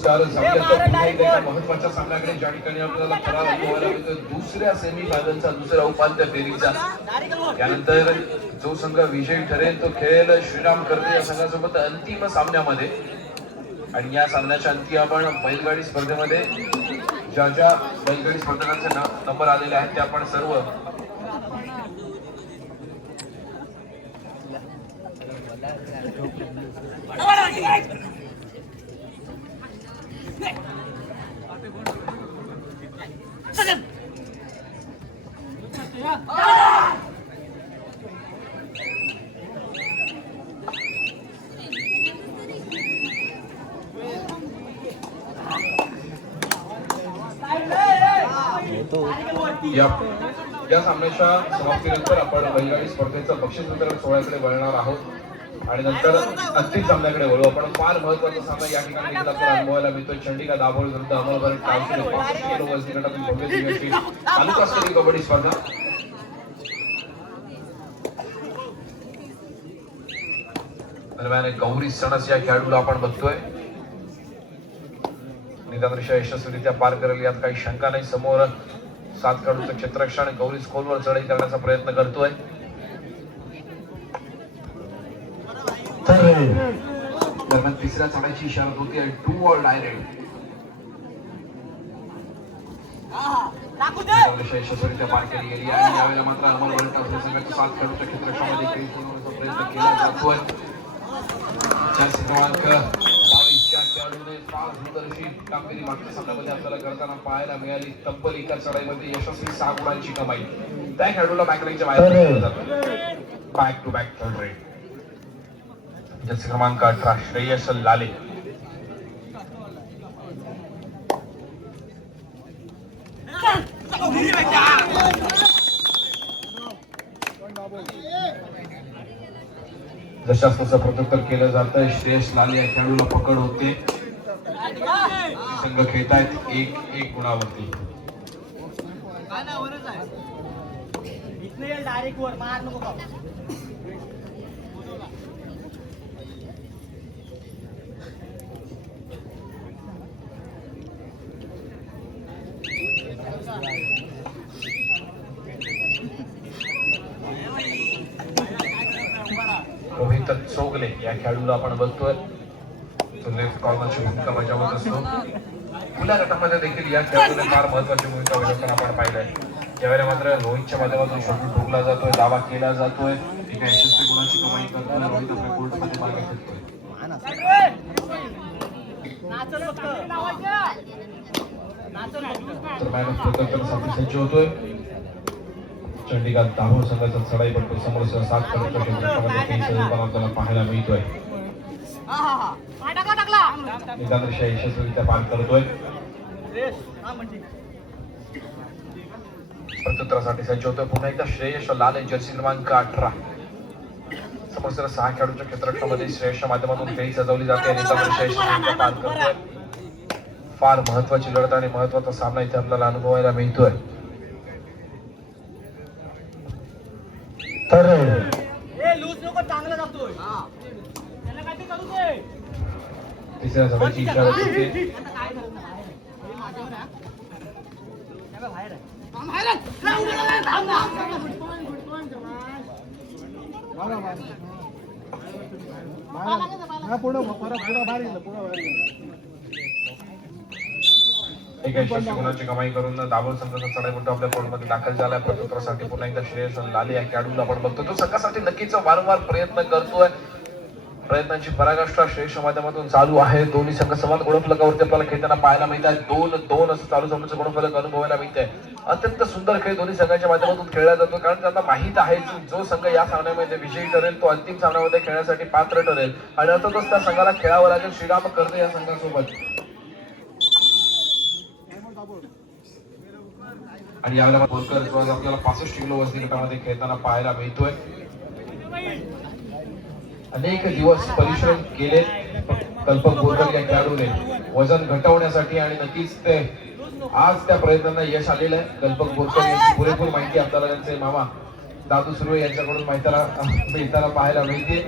नमस्कार. सामन्याच्या महत्वाच्या सामन्याकडे ज्या ठिकाणी आपल्याला खरा अनुभवायला मिळतो दुसऱ्या सेमी फायनलचा दुसऱ्या उपांत्य फेरीचा. त्यानंतर जो संघ विजयी ठरेल तो खेळेल श्रीराम कर्वे या संघासोबत अंतिम सामन्यामध्ये. आणि या सामन्याच्या अंती आपण बैलगाडी स्पर्धेमध्ये ज्या ज्या बैलगाडी स्पर्धकांचे नंबर आलेले आहेत ते आपण सर्व या सामन्याच्या समाप्तीनंतर आपण बैलगाडी स्पर्धेचं बक्षीस वितरण सोहळ्याकडे वळणार आहोत आणि नंतर अंतिम सामन्याकडे वळू. आपण फार महत्वाचा सामना या ठिकाणी आपल्याला अनुभवायला मिळतोय. चंडिका दाभोळी विरुद्ध अमलभर कावशिले 65 किलो वजनी गटातील भव्य दिव्याची तालुकास्तरीय कबड्डी स्पर्धा. दरम्यान गौरी सणस या खेळाडूला आपण बघतोय निदानदृष्ट्या यशस्वीरित्या पार करेल यात काही शंका नाही. समोर 7 खेळाडूंचं क्षेत्ररक्षण गौरी खोलवर चढाई करण्याचा प्रयत्न करतोय. दरम्यान तिसऱ्या चढाईची इशारा होती टू ऑल डायरेक्ट. यशस्वीरित्या पार केली गेली आणि यावेळेला मात्र अमल संघाच्या 7 खेळाडूंच्या क्षेत्ररक्षणामध्ये प्रयत्न केला जातोय. क्रमांक 22 च्या खेळाडूने फार सुंदरशी कामगिरी मागच्या सामन्यामध्ये आपल्याला करताना पाहायला मिळाली. तब्बल एका चढाईमध्ये यशस्वी 6 गुणांची कमाई. त्या खेळाडूला बॅकलाईनच्या बाहेर केलं जातं. Back to back third rate. Jersey क्रमांक 18 श्रेयस लाले. जशाच तसं प्रत्युत्तर केलं जातं. श्रेयस लाले या खेळाडूला पकड होते. संघ खेळतायत 1-1 गुणावरती. रोहित चौगले या खेळाडूला आपण बघतोय तो लेफ्ट कॉर्नरची भूमिका बजावत असतो. खुल्या गटामध्ये देखील या खेळाडूने फार महत्वाची भूमिका बजावताना आपण पाहिलंय. यावेळेला मात्र रोहितच्या माध्यमातून शोधून ठोकला जातोय, दावा केला जातोय. एका यशस्वी गुणाची कमाई करतोय. रोहित आपल्या कोर्टमध्ये मागे खेळतोय. तर मॅन ऑफ प्रत्युत्तरासाठी सज्ज होतोय. चंडिका दाभोळ संघाचा चढाईपट्टू समोर 7 खेळाडूंच्या क्षेत्ररक्षणामध्ये आपल्याला पाहायला मिळतोय. निदानदृष्ट्या यशस्वीरित्या पार करतोय. प्रत्युत्तरासाठी सज्ज होतोय. पुन्हा एकदा श्रेयस लाले जर्सी क्रमांक 18 समोर 6 खेळाडूंच्या क्षेत्ररक्षणामध्ये श्रेयसच्या माध्यमातून खेळी सजवली जाते. निदानदृष्ट्या यशस्वीरित्या पार करतोय. फार महत्वाची लढत आणि महत्वाचा सामना इथे आपल्याला अनुभवायला मिळतोय. तिसऱ्या सभेची इशारा होती. एका यशस्वी गुणाची कमाई करून दाभोळ संघाचा चढाईपट्टू आपल्या कोर्टमध्ये दाखल झाला. प्रत्युत्तरासाठी पुन्हा एकदा श्रेयस लाले या खेळाडूला आपण बघतो तो संघासाठी नक्कीच वारंवार प्रयत्न करतोय. प्रयत्नांची पराकाष्ठा श्रेयसच्या माध्यमातून चालू आहे. दोन्ही संघ समान गुणफलकावरती आपल्याला खेळताना पाहायला मिळत आहे. 2-2 असं चालू सामन्याचं गुणफलक अनुभवायला मिळत आहे. अत्यंत सुंदर खेळ दोन्ही संघाच्या माध्यमातून खेळला जातो कारण त्यांना माहित आहे की जो संघ या सामन्यामध्ये विजयी ठरेल तो अंतिम सामन्यामध्ये खेळण्यासाठी पात्र ठरेल आणि अर्थातच त्या संघाला खेळावं लागेल श्रीराम कर्वे या संघासोबत. आणि यावेळेला बोलकर जो आपल्याला 65 किलो वजनी गटामध्ये खेळताना पाहायला मिळतोय. अनेक दिवस परिश्रम केले कल्पक बोरकर या खेळाडूने वजन घटवण्यासाठी आणि नक्कीच ते आज त्या प्रयत्नांना यश आलेलं आहे. कल्पक बोरकर यांची पुरेपूर माहिती आपल्याला त्यांचे मामा दादू सुर्वे यांच्याकडून मिळताना पाहायला मिळते.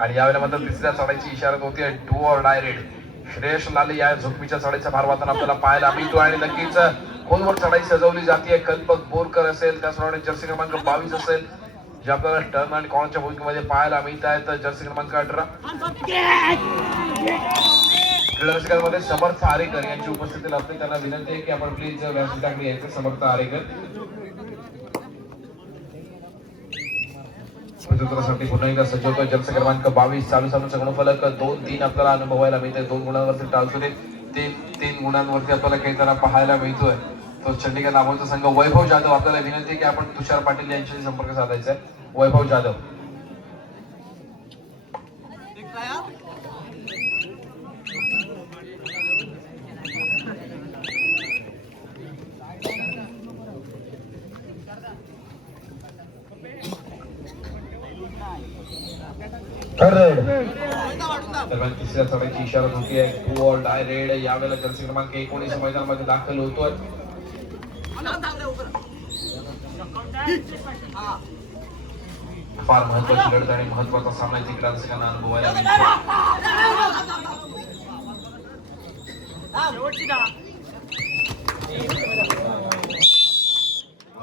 आणि यावेळेला मात्र तिसऱ्या चढाईची इशारत होती do or die red. Shreyas लाले या झोपमीच्या चढाईचा भार वाहताना आपल्याला पाहायला मिळतो आणि नक्कीच खोलवर चढाई सजवली जाते. कल्पक बोरकर असेल, त्याचप्रमाणे जर्सी क्रमांक 22 असेल, जे आपल्याला टर्न आणि कॉर्नरच्या भूमिकेमध्ये पाहायला मिळत आहेत. जर्सी क्रमांक 18 क्रीडारसिकांमध्ये समर्थ आरेकर यांची उपस्थिती लाभते. त्यांना विनंती आहे की आपण प्लीज व्यासपीठाकडे यायचे. समर्थ आरेकर प्रत्युत्तरासाठी पुन्हा एकदा सज्ज होतोय. जर्सी क्रमांक 22 चालू गुणफलक 2-3 आपल्याला अनुभवायला मिळते. 2 गुणांवरती टाळतोय, 3 गुणांवरती आपल्याला काही जरा पाहायला मिळतोय. तो चंडीगड नावाचा संघ. वैभव जाधव आपल्याला विनंती आहे की आपण तुषार पाटील यांच्याशी संपर्क साधायचा आहे. वैभव जाधव दरम्यान तिसऱ्या चढाईची इशारत होती आहे डू ऑर डाय रेड. यावेळेला जर्सी क्रमांक 19 मैदानामध्ये दाखल होतोय. फार महत्वाची लढत आणि महत्वाचा सामना इथे क्रीडारसिकांना अनुभवायला मिळतो.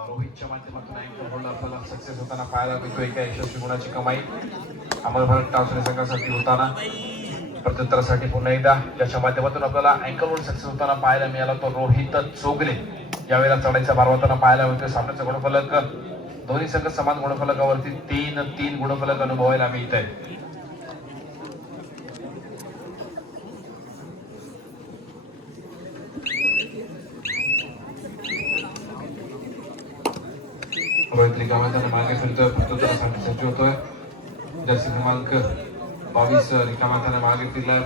रोहितच्या माध्यमातून अँकर होल्ड आपल्याला सक्सेस होताना पाहायला मिळतो. एका यशस्वी गुणाची कमाई अमर भारत टावसरे संघासाठी होताना. प्रत्युत्तरासाठी पुन्हा एकदा ज्याच्या माध्यमातून आपल्याला अँकर होल्ड सक्सेस होताना पाहायला मिळाला तो रोहित चोगले. यावेळेला चढाईचा भार वाहताना पाहायला मिळतोय. सामन्याचा गुणफलक दोन्ही संघ समान गुणफलकावरती 3-3 गुणफलक अनुभवायला मिळत आहे. रोहित रिकामा त्याने मागे फिरतोय. प्रत्युत्तरासाठी सज्ज होतोय. जर्सी क्रमांक 22 रिकामा त्याने मागे फिरलाय.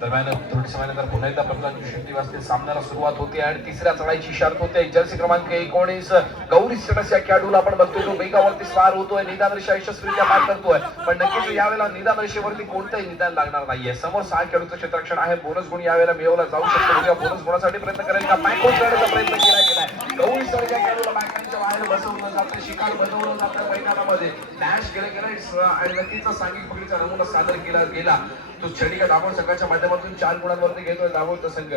दरम्यान थोडी समयानंतर पुन्हा एकदा प्रथमांची शक्ती वाजते. सामन्याला सुरुवात होते आणि तिसऱ्या चढाईची इशारत होते. जर्सी क्रमांक 19 गौरी सडस या खेळाडूला आपण बघतोय तो वेगावरती स्वार होतोय. निदान रेषा यशस्वीरित्या पार करतोय. पण नक्कीच यावेळेला निदान रेषेवरती कोणतंही निदान लागणार नाहीये. समोर 6 खेळाडूचं क्षेत्ररक्षण आहे. बोनस गुण यावेळेला मिळवला जाऊ शकतो. किंवा बोनस गुणासाठी प्रयत्न करेल का बॅकआउट करण्याचा प्रयत्न केला गेलाय. गौरी सडस या खेळाडूला बॅकलाईनच्या बाहेर बसवलं जातं. शिकार बनवलं जातं मैदानामध्ये. डॅश केलं गेलं आणि नक्कीच सांघिक पकडीचा नमुना सादर केला गेला. तो चंडीगड दाभोळ संघाच्या माध्यमातून 4 गुणांवरती घेतोय दाभोळचा संघ.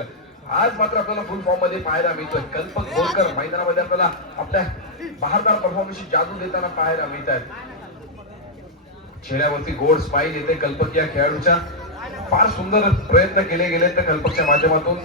आज मात्र आपल्याला फुल फॉर्म मध्ये पाहायला मिळतोय. कल्पक बोरकर मैदानामध्ये आपल्याला आपल्या बहारदार परफॉर्मन्सची जादू देताना पाहायला मिळत आहेत. चेहऱ्यावरती गोड स्माइल येते कल्पक या खेळाडूच्या. फार सुंदर प्रयत्न केले गेले त्या कल्पकच्या माध्यमातून.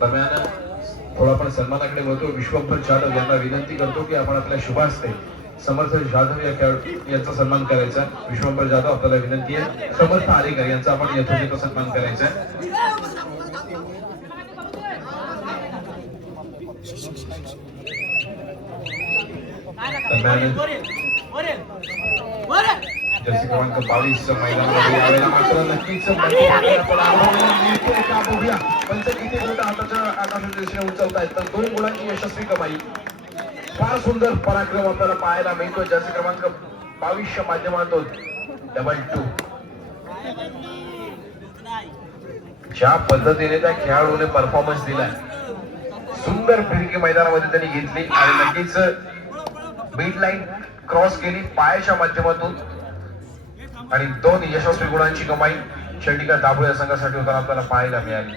दरम्यान थोडा आपण सन्मानाकडे वळतो. विश्वंभर जाधव यांना विनंती करतो की आपण आपल्या शुभास्ते समर्थ जाधव या यांचा सन्मान करायचा. विश्वंभर जाधव आपल्याला विनंती आहे. समर्थ आरेकर यांचा आपण यथोचित सन्मान करायचा आहे. जर्सी क्रमांक 22 मैदानामध्ये यावेळेला मात्र नक्कीच पंच किती मोठा हाताच्या आकाशाच्या दिशेने उचलतायत. तर 2 गुणांची यशस्वी कमाई. फार सुंदर पराक्रम आपल्याला पाहायला मिळतो. जर्सी क्रमांक 22 च्या माध्यमातून 2-2. ज्या पद्धतीने त्या खेळाडूने परफॉर्मन्स दिलाय, सुंदर फिरकी मैदानामध्ये त्यांनी घेतली आणि नक्कीच मिड लाईन क्रॉस केली पायाच्या माध्यमातून आणि 2 यशस्वी गुणांची कमाई चंडीगड दाभोळ या संघासाठी होताना आपल्याला पाहायला मिळाली.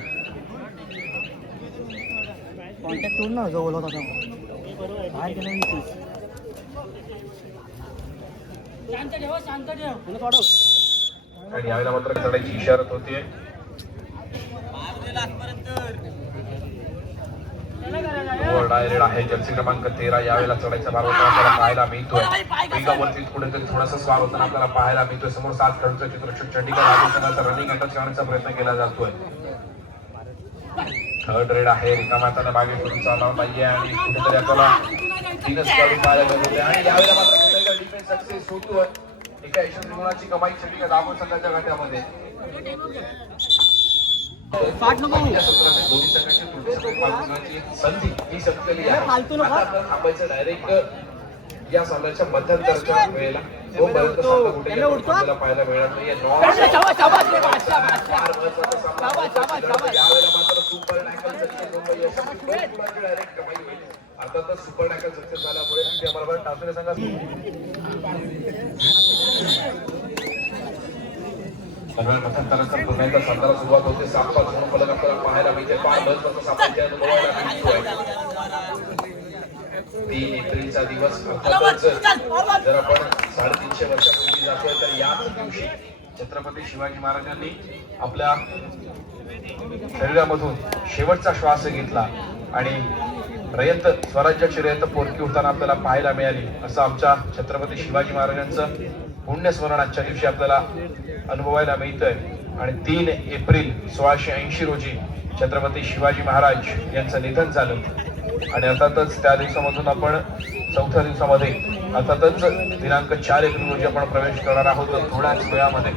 आणि यावेळेला मात्र चढाईची इशारत होतीये. डायरेक्ट आहे. जर्सी क्रमांक 13 यावेळेला चढाईचा भार होताना आपल्याला पाहायला मिळतोय. वेगावरती कुठेतरी थोडासा स्वार होताना आपल्याला पाहायला मिळतोय. समोर 7 खेळाडूंचं चित्र चंडीगड दाभोळ संघाचा रनिंग अटॅच करण्याचा प्रयत्न केला जातोय. थर्ड रेड आहे. रिकाम्या हाताने मागे फिरून चालणार नाहीये आणि कुठेतरी आपल्याला 3च खेळाडू पाहायला मिळतोय आणि यावेळेला मात्र कुठेतरी डिफेन्स सक्सेस होतोय. एका यशस्वी गुणाची कमाई चंडीगड दाभोळ संघाच्या गटामध्ये. पहिल्या सत्रात दोन्ही संघाची तुलनेने पालटण्याची एक संधी ही संपलेली आहे. आता आपल्याला थांबायचं डायरेक्ट या सामन्याच्या मध्यंतराच्या वेळेला तोपर्यंत सामना कुठे गेला आपल्याला पाहायला मिळणार नाहीये. यावेळेला मात्र सुपर टॅकल डायरेक्ट कमाई होईल. अर्थातच सुपर टॅकल सक्सेस झाल्यामुळे त्याबरोबर टासुरे संघात दरम्यान मध्यंतराचा पुन्हा एकदा सामन्याला सुरुवात होते. 7-5 म्हणून फलक आपल्याला पाहायला मिळते. फार महत्वाचा सामना इथे अनुभवायला मिळतोय. 3 एप्रिलचा दिवस अर्थातच जर आपण 350 वर्षापूर्वी जातोय तर याच दिवशी छत्रपती शिवाजी महाराजांनी आपल्या शरीरामधून शेवटचा श्वास घेतला आणि रयत स्वराज्याची रयत पोरकी होताना आपल्याला पाहायला मिळाली. असं आमच्या छत्रपती शिवाजी महाराजांचं पुण्यस्मरण आजच्या दिवशी आपल्याला अनुभवायला मिळतंय. आणि 3 एप्रिल 1680 रोजी छत्रपती शिवाजी महाराज यांचं निधन झालं. आणि अर्थातच त्या दिवसामधून आपण चौथ्या दिवसामध्ये अर्थातच दिनांक 4 एप्रिल रोजी आपण प्रवेश करणार आहोत थोड्याच वेळामध्ये.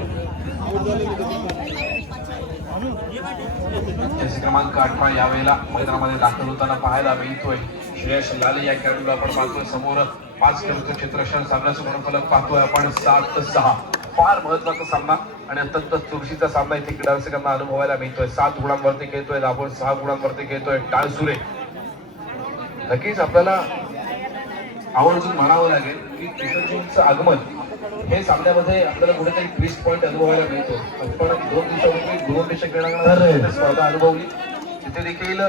जसे क्रमांक 18 यावेळेला मैदानामध्ये दाखल होताना पाहायला मिळतोय. श्रेयस लाले या खेळाडूला आपण पाहतोय समोर. 5 किलोमीटर क्षेत्ररक्षण सामन्याचं गुणफलक पाहतोय आपण 7-6. फार महत्वाचा सामना आणि अत्यंत चुरशीचा सामना इथे क्रीडा रसिकांना अनुभवायला मिळतोय. 7 गुणांवरती खेळतोय दाभोळ, 6 गुणांवरती खेळतोय टाळसुरे. नक्कीच आपल्याला आवर्जून म्हणावं लागेल की किशोरजींचं आगमन हे सामन्यामध्ये आपल्याला कुठेतरी ट्विस्ट पॉईंट अनुभवायला मिळतो. आपण 2 दिवसापूर्वी गुणवत्तेच्या क्रीडांगणात स्पर्धा अनुभवली. तिथे देखील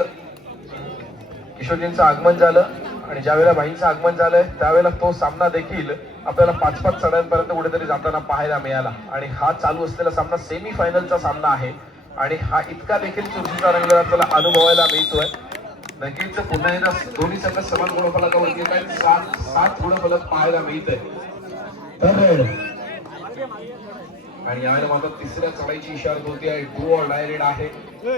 किशोरजींचं आगमन झालं आणि ज्या वेळेला भाईंचं आगमन झालंय त्यावेळेला तो सामना देखील आपल्याला 5-5 चढ्यांपर्यंत कुठेतरी जाताना पाहायला मिळाला. आणि हा चालू असलेला सामना सेमी फायनलचा सामना आहे आणि हा इतका देखील चुरशीचा रंग आपल्याला अनुभवायला मिळतोय. नक्कीच पुन्हा एकदा दोन्ही संघ समान गुणफलकावर येत आहेत. 7 गुणफलक पाहायला मिळतंय. आणि यावेळेला मात्र तिसऱ्या चढाईची इशारा होती आहे. डू ऑर डाय रेड आहे.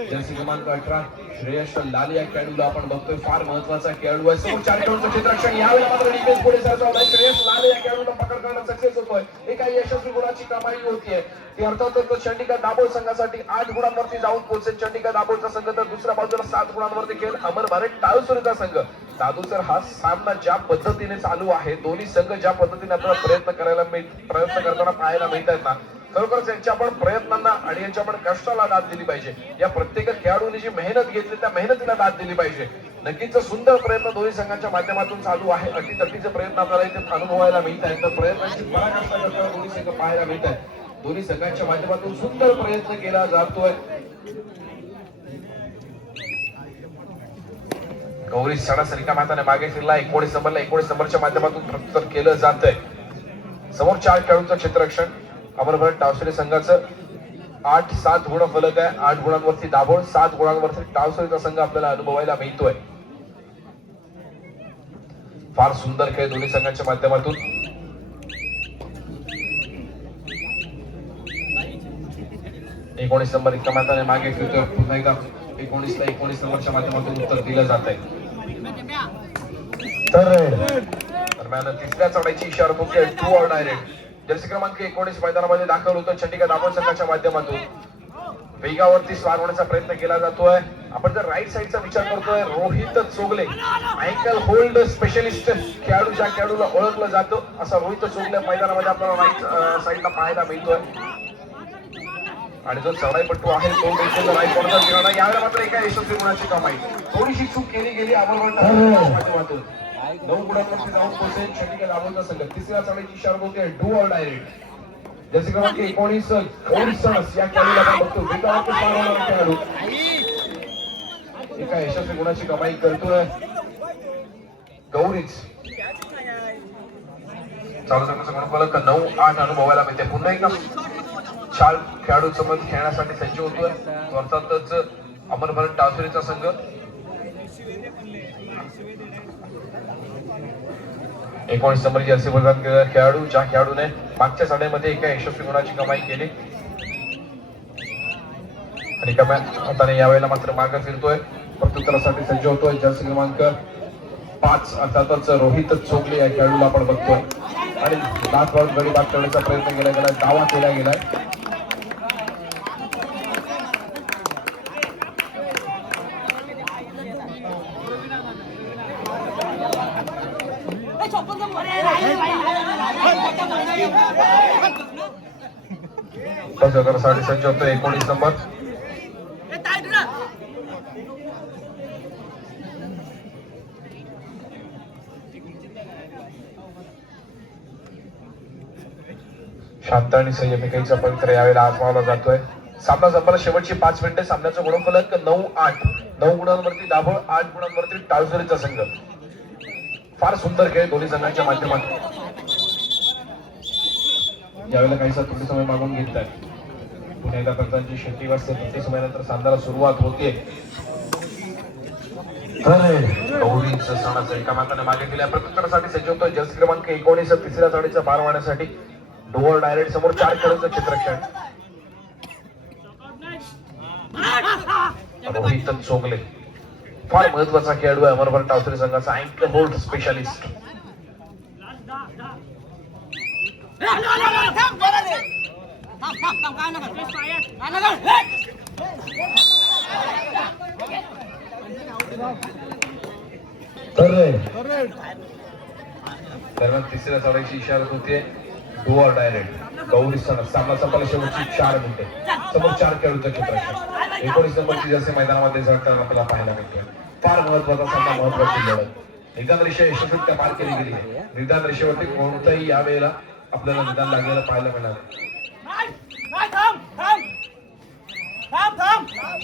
जर्सी क्रमांक 18 श्रेयस लाले या खेळाडूला आपण बघतोय. फार महत्वाचा खेळाडू आहे. समोर 4 खेळाडूंचं क्षेत्ररक्षण यावेळेला मात्र डिफेन्स पुढे सरसावलाय. श्रेयस लाले या खेळाडूला पकड करण्यात सक्सेस होतोय. एका यशस्वी गुणाची कमाई होतीये. ती अर्थातच चंडिका दाभोळ संघासाठी 8 गुणांवरती जाऊन पोहोचेल. चंडिका दाभोळचा संघ तर दुसऱ्या बाजूला 7 गुणांवरती खेळ अमर भारत टाळसुरेचा संघ. दादू सर हा सामना ज्या पद्धतीने चालू आहे, दोन्ही संघ ज्या पद्धतीने आपल्याला प्रयत्न करताना पाहायला मिळत आहेत ना, खरोखरच यांच्या आपण प्रयत्नांना आणि यांच्या आपण कष्टाला दाद दिली पाहिजे. या प्रत्येक खेळाडूंनी जी मेहनत घेतली त्या मेहनतीला दाद दिली पाहिजे. नक्कीच सुंदर प्रयत्न दोन्ही संघांच्या माध्यमातून चालू आहे. अटीतटीचे प्रयत्न आपल्याला इथे अनुभवायला मिळत आहेत. तर प्रयत्नांची पराकाष्ठा करताना दोन्ही संघ पाहायला मिळत आहेत. दोन्ही संघांच्या माध्यमातून सुंदर प्रयत्न केला जातोय. गौरी सरासरी का माताने मागे फिरला. 19 नंबरच्या माध्यमातून प्रत्युत्तर केलं जात आहे. समोर 4 खेळाडूंचं क्षेत्ररक्षण अमर भारत टाळसुरे संघाचं 8-7 गुण फलक आहे. 8 गुणांवरती दाभोळ, 7 गुणांवरती टाळसुरेचा संघ आपल्याला अनुभवायला मिळतोय. फार सुंदर खेळ दोन्ही संघांच्या माध्यमातून. एकोणीस नंबर क्रमांकाने मागे फिरतोय. पुन्हा एकदा 19 नंबरच्या माध्यमातून उत्तर दिलं जात आहे. दरम्यान तिसऱ्या चढाईची इशारा होती. टू ऑर डायरेक्ट जर्सी क्रमांक 19 मैदानामध्ये दाखल होतो. चंडिका दाभोळ संघाच्या माध्यमातून वेगावरती स्वार होण्याचा प्रयत्न केला जातोय. आपण जर राईट साईडचा विचार करतोय, Rohit Chogale ankle hold specialist खेळाडू, ज्या खेळाडूला ओळखलं जातं असा रोहित चोगले मैदानामध्ये आपल्याला राईट साईडला पाहायला मिळतोय. आणि जो चढाईपट्टू आहे तो देखील राईट कॉर्नर खेळाडू. यावेळेला मात्र एका यशस्वी गुणाची कमाई. थोडीशी चूक केली गेली अमरवाड माध्यमातून. 9 गुणांवरती जाऊन पोहोचेल चंडिका दाभोळचा संघ. तिसऱ्या चढाईची इशारा होते डू ऑर डायरेक्ट. जसे क्रमांक 19 या खेळाडूला आपण बघतो. वेगावरती स्वार होणारा खेळाडू एका यशस्वी गुणाची कमाई करतोय. गौरीच चालू संघाचा गुणफलक 9-8 अनुभवायला मिळते. पुन्हा एकदा 4 खेळाडू सोबत खेळण्यासाठी सज्ज होतोय. अर्थातच अमर भारत टाळसुरेचा संघ. 19 नंबर जर्सी वर्गात खेळाडू, ज्या खेळाडूने मागच्या साड्यामध्ये एका यशस्वी गुणाची कमाई केली आणि हाताने यावेळेला मात्र मागे फिरतोय. प्रत्युत्तरासाठी सज्ज होतोय. जर्सी क्रमांक 5 अर्थातच रोहित चोगले या खेळाडूला आपण बघतोय. आणि लाथवर गडी बाद करण्याचा प्रयत्न केला गेला, दावा केला गेलाय. साठी सज्ज होतो 19 नंबर. शांत आणि संयमी काहीचा पवित्र यावेळेला आजमावला जातोय. सामना संपला शेवटची 5 मिनिटे. सामन्याचं गुणफलक 9-8. 9 गुणांवरती दाभोळ, 8 गुणांवरती टाळसोरीचा संघ. फार सुंदर खेळ दोन्ही संघांच्या माध्यमातून. यावेळेला काहीसा थोडी समय मागून घेतलाय. पुन्हा एकदा कर्जांची शेट्टी वाजते. 30 महिन्यानंतर सामन्याला सुरुवात होते. गौरीचं सणाचं एका माताने मागे केल्या प्रत्युत्तरासाठी सज्ज होतोय जर्सी क्रमांक 19 तिसऱ्या साडीचा बार वाढण्यासाठी. डोअर डायरेक्ट समोर 4 खेळाडूंचं क्षेत्ररक्षण. रोहित चोगले फार महत्वाचा खेळाडू आहे अमरभर टावसरी संघाचा अँकल होल्ड स्पेशालिस्ट. दरम्यान तिसऱ्या साडीची इशारा होते. डोअर डायरेक्ट गौरी सण. सामना संपला शेवटची 4 मिनिटे. समोर 4 खेळाडूंचं क्षेत्ररक्षण. 19 नंबरची जर्सी मैदानामध्ये झळकताना आपल्याला पाहायला मिळतोय. फार महत्वाचा सामना, महत्वाची लढत. निदान रेषा यशस्वीरित्या पार केली गेली आहे. निदान रेषेवरती कोणताही यावेळेला आपल्याला निदान लागलेलं पाहायला मिळणार.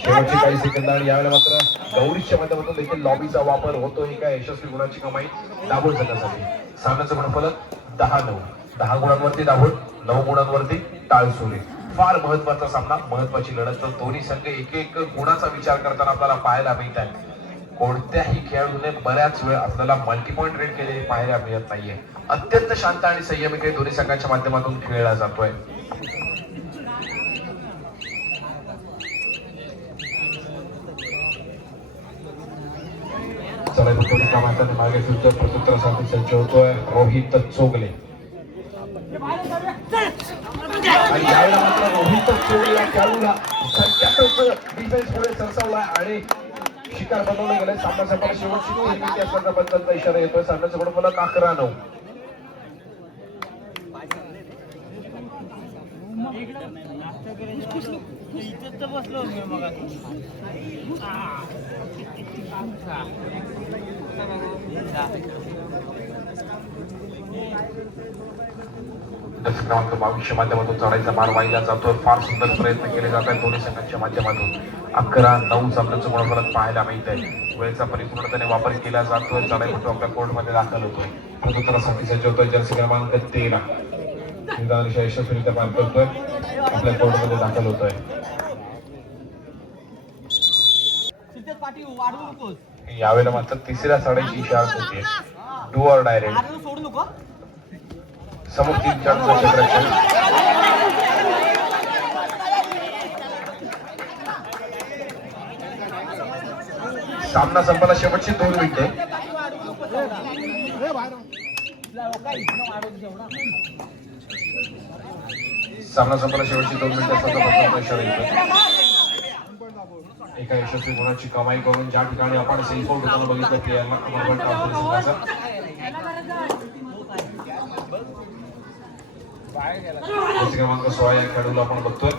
शेवटचे काही सेकंद आणि यावेळेला मात्र गौरीच्या माध्यमातून देखील लॉबीचा वापर होतो. ही काय यशस्वी गुणाची कमाई दाभोळ संघासाठी. सामन्याचं गुणफलक 10-9. 10 गुणांवरती दाभोळ, 9 गुणांवरती टाळसोरे. फार महत्वाचा सामना, महत्वाची लढत. तर दोन्ही संघ एक गुणाचा विचार करताना आपल्याला पाहायला मिळत आहे. कोणत्याही खेळाडूने बऱ्याच वेळ आपल्याला मल्टी पॉइंट रेड केलेले पाहायला मिळत नाहीये. अत्यंत शांत आणि संयमी खेळ दोन्ही संघांच्या माध्यमातून खेळला जातोय. मागे सुद्धा प्रत्युत्तरासाठी सज्ज होतोय रोहित चोगले. आणि यावेळेला मात्र रोहित चोगले या खेळाडूला सध्यातच डिफेन्स पुढे सरसावलाय आणि शिकार बनवलं गेलंय. सामना संपला शेवटची 3 मिनिटे असल्याचा पंचांचा इशारा येतोय. सामन्याचं गुणफलक 11-9. क्रमांक 22 माध्यमातून चढायचा मार वाहिला जातोय. फार सुंदर प्रयत्न केले जात आहेत दोन्ही संघांच्या माध्यमातून. 11-9 सामन्याचं गुणफलक पाहायला मिळत आहे. वेळेचा परिपूर्णपणे वापर केला जातोय. चढाईपटू आपल्या कोर्टमध्ये दाखल होतोय. प्रत्युत्तरासाठी सज्ज होतोय जर्सी क्रमांक 13. यशस्वीरित्या पार करतोय. आपल्या कोर्टमध्ये दाखल होतोय. यावेळेला मात्र तिसऱ्या साडीची इशारा होते. डोअर डायरेक्ट समोर 3 खेळाडूंचं क्षेत्ररक्षण. सामना संपला शेवटची 2 मिनिटे. सामना संपला शेवटची 2 मिनिटे असल्याचा इशारा येतो. एका यशस्वी गुणाची कमाई करून ज्या ठिकाणी आपण सेल्फोन होताना बघितलं प्लेयरला अमरभर टावसरी संघाचा क्रमांक 16 या खेळाडूला आपण बघतोय.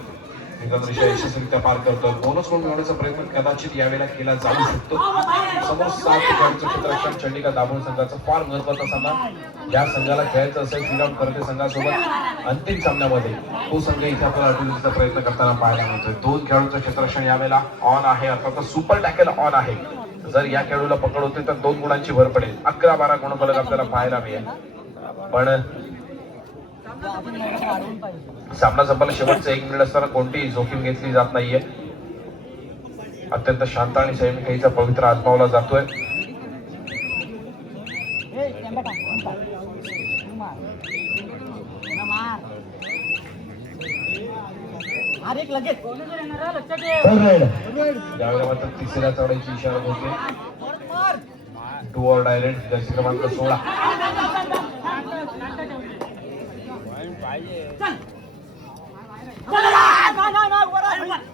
यशस्वीरित्या पार करतोय. बोनस गुण मिळवण्याचा प्रयत्न कदाचित यावेळेला केला जाऊ शकतो. समोर 7 खेळाडूंचं क्षेत्ररक्षण. चंडिका दाभोळ संघाचा फार महत्वाचा सामना. ज्या संघाला खेळायचं असेल श्रीराम करते संघासोबत अंतिम सामन्यामध्ये तो संघ इथे आपल्याला अटवण्याचा प्रयत्न करताना पाहायला मिळतोय. 2 खेळाडूंचं क्षेत्ररक्षण यावेळेला ऑन आहे. अर्थात सुपर टॅकल ऑन आहे. जर या खेळाडूला पकड होते तर 2 गुणांची भर पडेल. 11-12 गुणफलक आपल्याला पाहायला मिळेल. पण सामना संपला शेवटचा 1 मिनिट असताना कोणतीही जोखीम घेतली जात नाहीये. अत्यंत शांत आणि संयमी खेळीचा पवित्र आजमावला जातोय. यावेळेला मात्र तिसऱ्या चढाईची इशारा होते. डोअर डायरेक्ट जर्सी क्रमांक 16.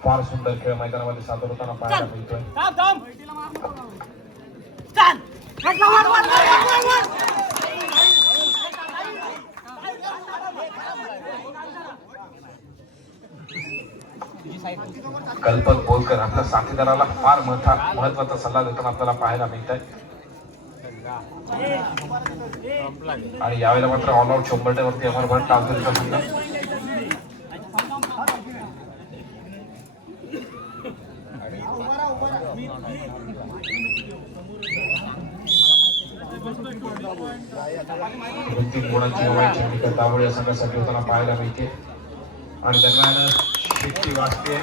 फार सुंदर खेळ मैदानामध्ये सादर होताना पाहायला मिळतोय. कल्पक बोलकर आपल्या साथीदाराला फार महत्वाचा सल्ला देताना आपल्याला पाहायला मिळत आहे. आणि यावेळेला मात्र ऑलआउट 100 वरती अमर भट्ट टावकरचा संघ. तीन गुणांची दाबोळी या संघासाठी होताना पाहायला मिळते. आणि दरम्यान शेती वाजते.